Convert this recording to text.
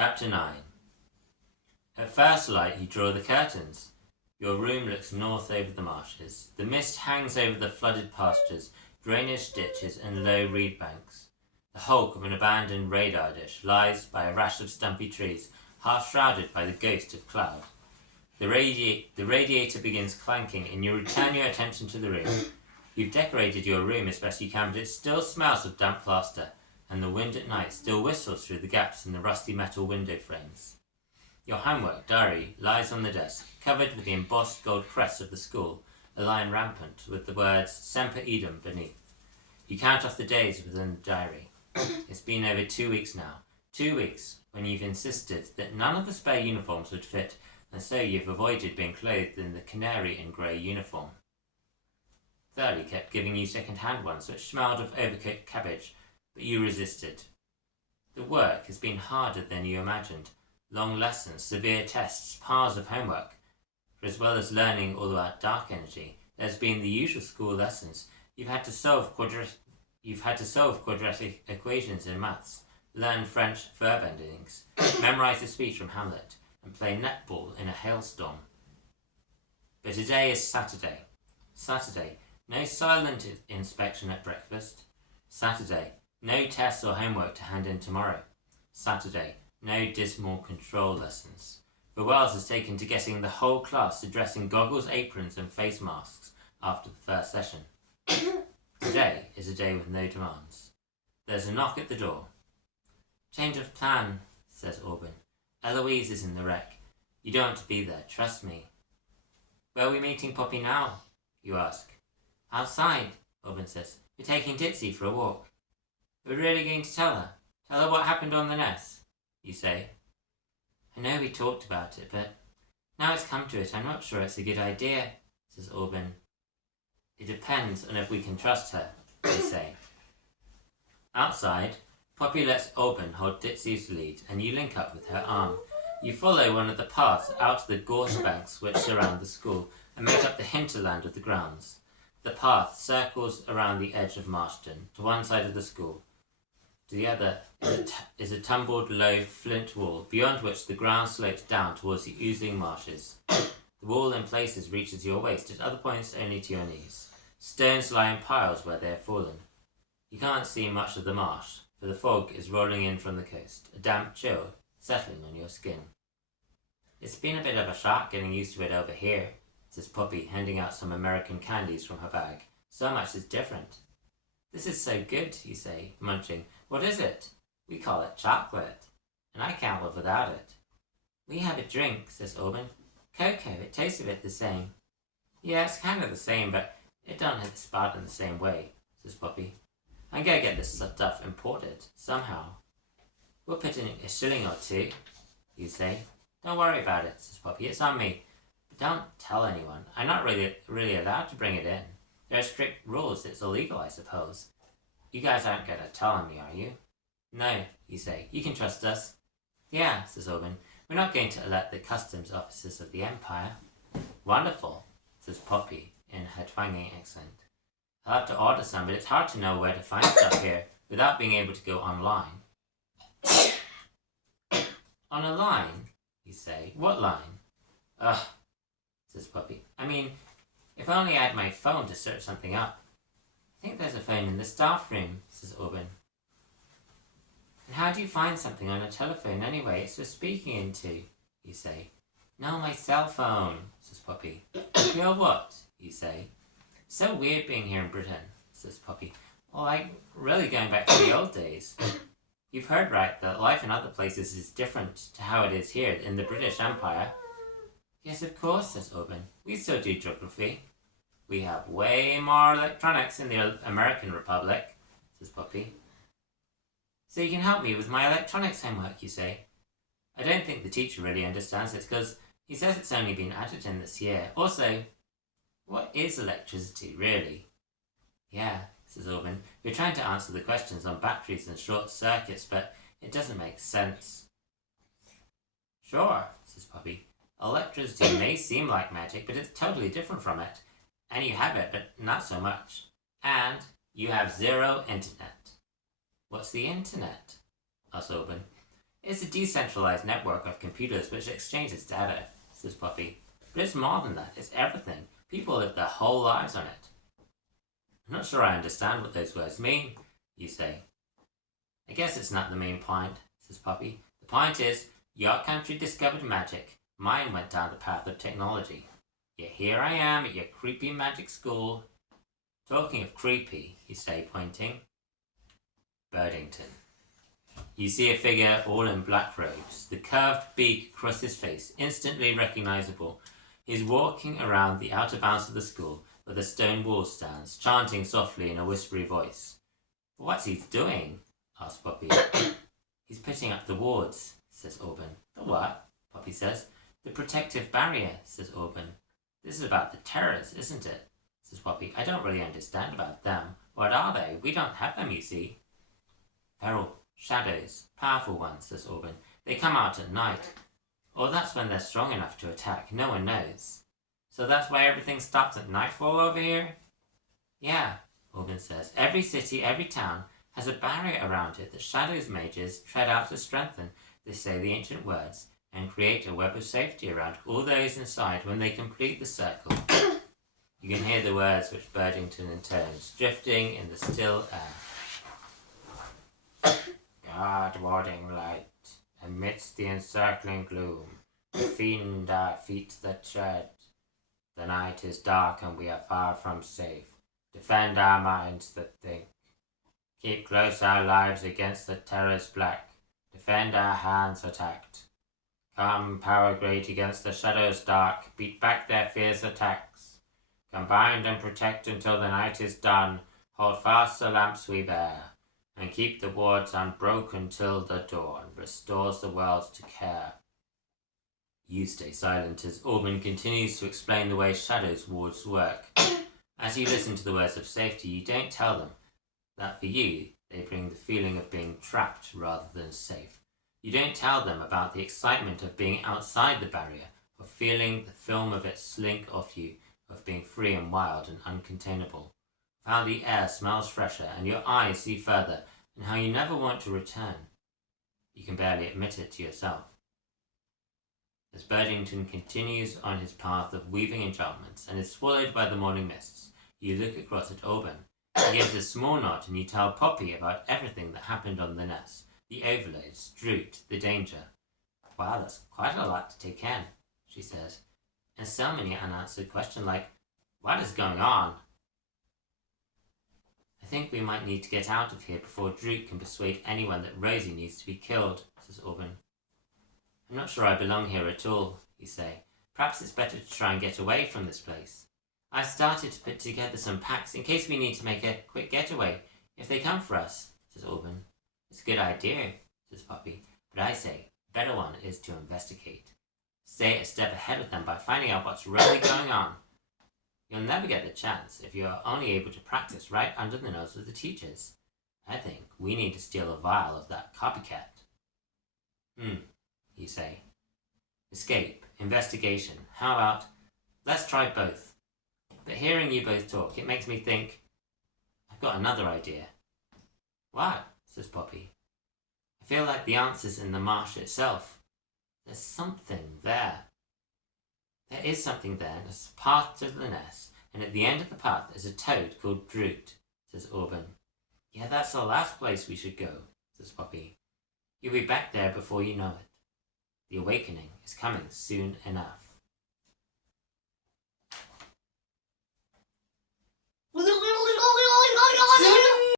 Chapter 9. At first light you draw the curtains. Your room looks north over the marshes. The mist hangs over the flooded pastures, drainage ditches and low reed banks. The hulk of an abandoned radar dish lies by a rash of stumpy trees, half shrouded by the ghost of cloud. The radiator begins clanking and you return your attention to the room. You've decorated your room as best you can, but it still smells of damp plaster, and the wind at night still whistles through the gaps in the rusty metal window frames. Your homework diary lies on the desk, covered with the embossed gold crest of the school, a line rampant with the words Semper Idem beneath. You count off the days within the diary. It's been over 2 weeks now. 2 weeks when you've insisted that none of the spare uniforms would fit, and so you've avoided being clothed in the canary and grey uniform. Thurley kept giving you second-hand ones which smelled of overcooked cabbage, but you resisted. The work has been harder than you imagined. Long lessons, severe tests, piles of homework. For as well as learning all about dark energy, there's been the usual school lessons. You've had to solve quadratic equations in maths, learn French verb endings, memorize a speech from Hamlet, and play netball in a hailstorm. But today is Saturday. Saturday, no silent inspection at breakfast. Saturday, no tests or homework to hand in tomorrow. Saturday, no dismal control lessons. For Wells has taken to getting the whole class to dress in goggles, aprons and face masks after the first session. Today is a day with no demands. There's a knock at the door. Change of plan, says Auburn. Eloise is in the wreck. You don't want to be there, trust me. Where are we meeting Poppy now? You ask. Outside, Auburn says. We're taking Ditsy for a walk. We're really going to tell her? Tell her what happened on the nest? You say. I know we talked about it, but now it's come to it, I'm not sure it's a good idea, says Auburn. It depends on if we can trust her, they say. Outside, Poppy lets Auburn hold Ditsy's lead and you link up with her arm. You follow one of the paths out to the gorse banks which surround the school and make up the hinterland of the grounds. The path circles around the edge of Marston to one side of the school. To the other is a tumbled low flint wall, beyond which the ground slopes down towards the oozing marshes. The wall in places reaches your waist, at other points only to your knees. Stones lie in piles where they have fallen. You can't see much of the marsh, for the fog is rolling in from the coast, a damp chill settling on your skin. It's been a bit of a shock getting used to it over here, says Poppy, handing out some American candies from her bag. So much is different. This is so good, you say, munching. What is it? We call it chocolate, and I can't live without it. We have a drink, says Auburn. Cocoa, it tastes a bit the same. Yeah, it's kind of the same, but it don't hit the spot in the same way, says Poppy. I'm going to get this stuff imported, somehow. We'll put in a shilling or two, you say. Don't worry about it, says Poppy. It's on me. But don't tell anyone. I'm not really allowed to bring it in. There are strict rules. It's illegal, I suppose. You guys aren't going to tell on me, are you? No, you say. You can trust us. Yeah, says Auburn. We're not going to alert the customs officers of the Empire. Wonderful, says Poppy in her twanging accent. I'll have to order some, but it's hard to know where to find stuff here without being able to go online. On a line, you say. What line? Ugh, says Poppy. I mean, if only I had my phone to search something up. I think there's a phone in the staff room, says Auburn. And how do you find something on a telephone anyway? It's for speaking into, you say. No, my cell phone, says Poppy. Your what? You say. So weird being here in Britain, says Poppy. Well, like, really going back to the old days. You've heard right that life in other places is different to how it is here in the British Empire. Yes, of course, says Auburn. We still do geography. We have way more electronics in the American Republic, says Poppy. So you can help me with my electronics homework, you say. I don't think the teacher really understands it because he says it's only been added in this year. Also, what is electricity, really? Yeah, says Auburn. We're trying to answer the questions on batteries and short circuits, but it doesn't make sense. Sure, says Poppy. Electricity may seem like magic, but it's totally different from it. And you have it, but not so much. And you have zero internet. What's the internet? Asked Auburn. It's a decentralized network of computers which exchanges data, says Poppy. But it's more than that. It's everything. People live their whole lives on it. I'm not sure I understand what those words mean, you say. I guess it's not the main point, says Poppy. The point is, your country discovered magic. Mine went down the path of technology. Yet here I am at your creepy magic school. Talking of creepy, you say, pointing. Birdington. You see a figure all in black robes, the curved beak across his face, instantly recognizable. He's walking around the outer bounds of the school where the stone wall stands, chanting softly in a whispery voice. But what's he doing? asks Poppy. He's putting up the wards, says Auburn. The what? Poppy says. The protective barrier, says Auburn. This is about the terrors, isn't it? Says Poppy. I don't really understand about them. What are they? We don't have them, you see. Feral shadows, powerful ones, says Auburn. They come out at night. Or that's when they're strong enough to attack. No one knows. So that's why everything stops at nightfall over here? Yeah, Auburn says. Every city, every town has a barrier around it that shadows mages tread out to strengthen, they say the ancient words, and create a web of safety around all those inside when they complete the circle. You can hear the words which Birdington intones, drifting in the still air. Guard-warding light, amidst the encircling gloom, the fiend our feet that tread. The night is dark and we are far from safe. Defend our minds that think. Keep close our lives against the terrors black. Defend our hands attacked. Come, power great against the shadows dark. Beat back their fierce attacks. Combined and protect until the night is done. Hold fast the lamps we bear. And keep the wards unbroken till the dawn restores the world to care. You stay silent as Auburn continues to explain the way shadows wards work. As you listen to the words of safety, you don't tell them that for you, they bring the feeling of being trapped rather than safe. You don't tell them about the excitement of being outside the barrier, of feeling the film of it slink off you, of being free and wild and uncontainable, of how the air smells fresher and your eyes see further, and how you never want to return. You can barely admit it to yourself. As Birdington continues on his path of weaving enchantments and is swallowed by the morning mists, you look across at Auburn. He gives a small nod and you tell Poppy about everything that happened on the nest, the overloads, Droot, the danger. Wow, that's quite a lot to take in, she says. And so many unanswered questions like, what is going on? I think we might need to get out of here before Droot can persuade anyone that Rosie needs to be killed, says Auburn. I'm not sure I belong here at all, you say. Perhaps it's better to try and get away from this place. I've started to put together some packs in case we need to make a quick getaway, if they come for us, says Auburn. It's a good idea, says Poppy, but I say, the better one is to investigate. Stay a step ahead of them by finding out what's really going on. You'll never get the chance if you're only able to practice right under the nose of the teachers. I think we need to steal a vial of that copycat. You say. Escape, investigation, how about, let's try both. But hearing you both talk, it makes me think, I've got another idea. What? Says Poppy. I feel like the answer's in the marsh itself. There's something there. There is something there, there's a path to the nest, and at the end of the path is a toad called Droot, says Auburn. Yeah, that's the last place we should go, says Poppy. You'll be back there before you know it. The awakening is coming soon enough.